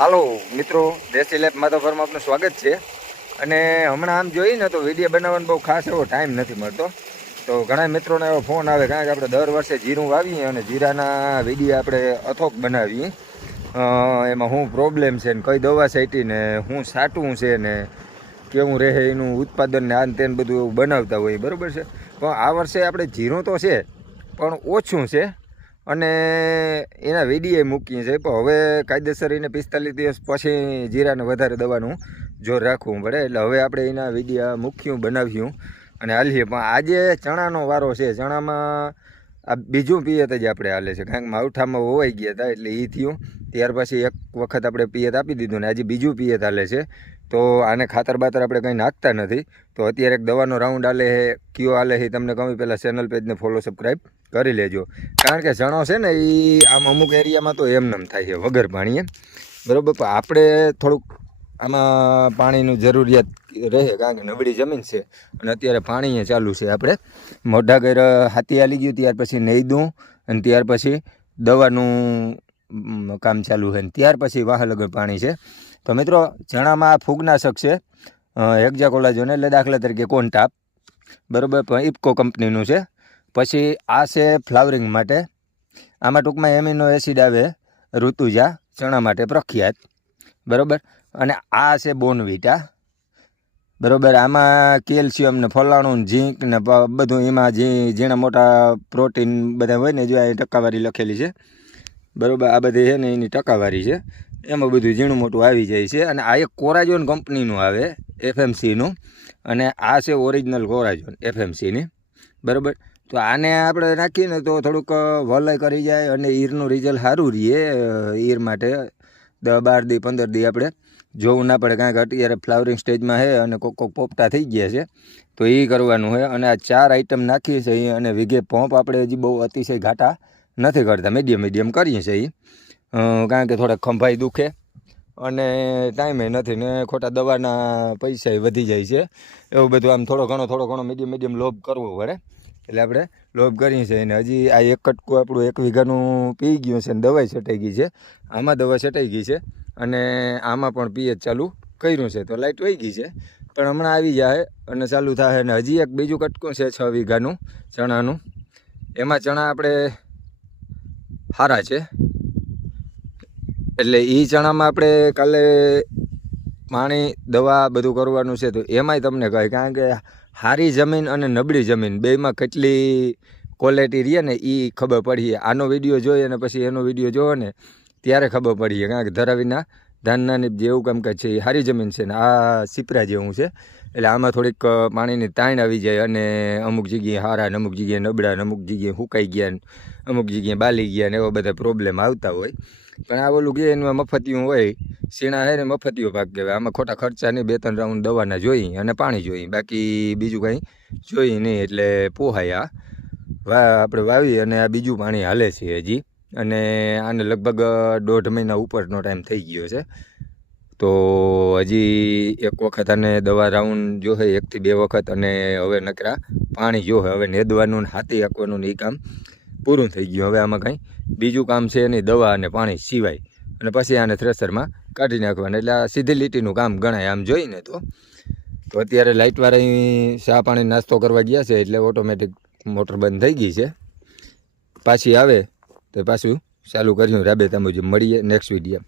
હાલો મિત્રો, દેશી લેબ માધવપુરમાં આપનું સ્વાગત છે. અને હમણાં આમ જોઈએ ને તો વિડીયો બનાવવાનો બહુ ખાસ એવો ટાઈમ નથી મળતો. તો ઘણા મિત્રોને એવો ફોન આવે, કારણ કે આપણે દર વર્ષે જીરું વાવીએ અને જીરાના વિડીયો આપણે અથોક બનાવીએ. એમાં શું પ્રોબ્લેમ છે ને કઈ દવા છાંટી ને શું સાટવું છે ને કેવું રહે એનું ઉત્પાદન ને આન તેન બધું એવું બનાવતા હોય, બરાબર છે. પણ આ વર્ષે આપણે જીરું તો છે પણ ઓછું છે અને એના વિડીયો મૂકીએ છીએ. પણ હવે કાયદેસર એને 45 દિવસ પછી જીરાને વધારે દવાનું જોર રાખવું પડે, એટલે હવે આપણે એના વિડીયો મૂક્યું, બનાવ્યું અને હાલીએ. પણ આજે ચણાનો વારો છે. ચણામાં આ બીજું પિયત જ આપણે હાલે છે, કારણ કે માવઠામાં વવાઈ ગયા હતા એટલે એ થયું. ત્યાર પછી એક વખત આપણે પિયત આપી દીધું ને આજે બીજું પિયત હાલે છે. તો આને ખાતર બાતર આપણે કંઈ નાખતા નથી. તો અત્યારે એક દવાનો રાઉન્ડ હાલે છે, કયો હાલે છે તમને કહું પહેલાં ચેનલ પેજને ફોલો સબસ્ક્રાઈબ કરી લેજો. કારણ કે ચણો છે ને એ આમ અમુક એરિયામાં તો એમનેમ થાય છે વગર પાણીએ, બરાબર. પણ આપણે થોડુંક આમાં પાણીનું જરૂરિયાત રહે, કારણ કે નબળી જમીન છે અને અત્યારે પાણી ચાલુ છે. આપણે મોઢા ઘર હાથી હાલી ગયું, ત્યાર પછી નહીં દઉં અને ત્યાર પછી દવાનું કામ ચાલુ છે ને ત્યાર પછી વાહ લગન પાણી છે. તો મિત્રો, ચણામાં ફૂગનાશક છે હેક્ઝાકોલાઝોન, એટલે દાખલા તરીકે કોન્ટાપ, બરાબર, પણ ઇફકો કંપનીનું છે. પછી આ છે ફ્લાવરિંગ માટે, આમાં ટૂંકમાં એમિનો એસિડ આવે, ઋતુજા, ચણા માટે પ્રખ્યાત, બરાબર. અને આ છે બોનવીટા, બરાબર. આમાં કેલ્શિયમ ને ફલાણું ઝીંક ને બધું એમાં ઝીણા મોટા પ્રોટીન બધા હોય ને, જો આ ટકાવારી લખેલી છે, બરાબર. આ બધી છે ને એની ટકાવારી છે, એમાં બધું ઝીણું મોટું આવી જાય છે. અને આ એક કોરાજોન કંપનીનું આવે, FMCનું, અને આ છે ઓરિજિનલ કોરાજોન FMCની, બરાબર. તો આને આપણે નાખીએ ને તો થોડુંક વલય કરી જાય અને ઈરનું રિઝલ્ટ સારું રહીએ. ઈર માટે 12 દી 15 દી આપણે જોવું ના પડે, કારણ કે અત્યારે ફ્લાવરિંગ સ્ટેજમાં છે અને કોક પોપટા થઈ ગયા છે, તો એ કરવાનું છે. અને આ 4 આઈટમ નાખીએ છીએ અને વીઘે પંપ આપણે હજી બહુ અતિશય ઘાટા નથી કરતા, મીડિયમ કરીએ છીએ. કારણ કે થોડાક ખંભાઈ દુખે અને ટાઈમે નથી ને ખોટા દવાના પૈસા વધી જાય છે. એવું બધું આમ થોડો ઘણો મીડિયમ લોભ કરવો પડે, એટલે આપણે લોભ કરીએ છીએ. અને હજી આ એક કટકું આપણું 1 વીઘાનું પી ગયું છે અને દવાઈ છટાઈ ગઈ છે. આમાં દવા છટાઈ ગઈ છે અને આમાં પણ પીએચ ચાલુ કર્યું છે. તો લાઇટ વહી ગઈ છે પણ હમણાં આવી જાય અને ચાલુ થાય. અને હજી એક બીજું કટકું છે 6 વીઘાનું ચણાનું, એમાં ચણા આપણે સારા છે, એટલે એ ચણામાં આપણે કાલે પાણી દવા બધું કરવાનું છે. તો એમાંય તમને કહે, કારણ કે સારી જમીન અને નબળી જમીન બેમાં કેટલી ક્વોલિટી રહે ને એ ખબર પડીએ. આનો વિડીયો જોઈએ અને પછી એનો વિડીયો જોવો ને ત્યારે ખબર પડીએ, કારણ કે ધરાવીના ધાનનાની જેવું કામકાજ છે એ સારી જમીન છે ને આ સીપરા જેવું છે. એટલે આમાં થોડીક પાણીની તાણ આવી જાય અને અમુક જગ્યાએ સારા ને અમુક જગ્યાએ નબળા ને અમુક જગ્યાએ સુકાઈ ગયા ને અમુક જગ્યાએ બાલી ગયા ને એવા બધા પ્રોબ્લેમ આવતા હોય. પણ આ ઓલું કે એમાં મફતિયું હોય, સીણા છે ને મફતિયો ભાગ કહેવાય. આમાં ખોટા ખર્ચાની 2-3 રાઉન્ડ દવાના જોઈએ અને પાણી જોઈએ, બાકી બીજું કંઈ જોઈએ નહીં, એટલે પોહાય. આ આપણે વાવી અને આ બીજું પાણી હાલે છે હજી, અને આને લગભગ 1.5 મહિના ઉપરનો ટાઈમ થઈ ગયો છે. તો હજી એક વખત આને દવા રાઉન્ડ જોશે, 1 થી 2 વખત, અને હવે નકરા પાણી જોશે. હવે નેદવાનું ને હાથી હાંકવાનું એ કામ પૂરું થઈ ગયું. હવે આમાં કંઈ બીજું કામ છે નહીં, દવા અને પાણી સિવાય. અને પછી આને થ્રેસરમાં કાઢી નાખવાનું, એટલે આ સીધી લીટીનું કામ ગણાય આમ જોઈને. તો અત્યારે લાઇટવાળા ચા પાણી નાસ્તો કરવા ગયા છે, એટલે ઓટોમેટિક મોટર બંધ થઈ ગઈ છે. પાછી આવે તો પાછું ચાલુ કર્યું રાબેતા મુજબ. મળીએ નેક્સ્ટ વિડીયો.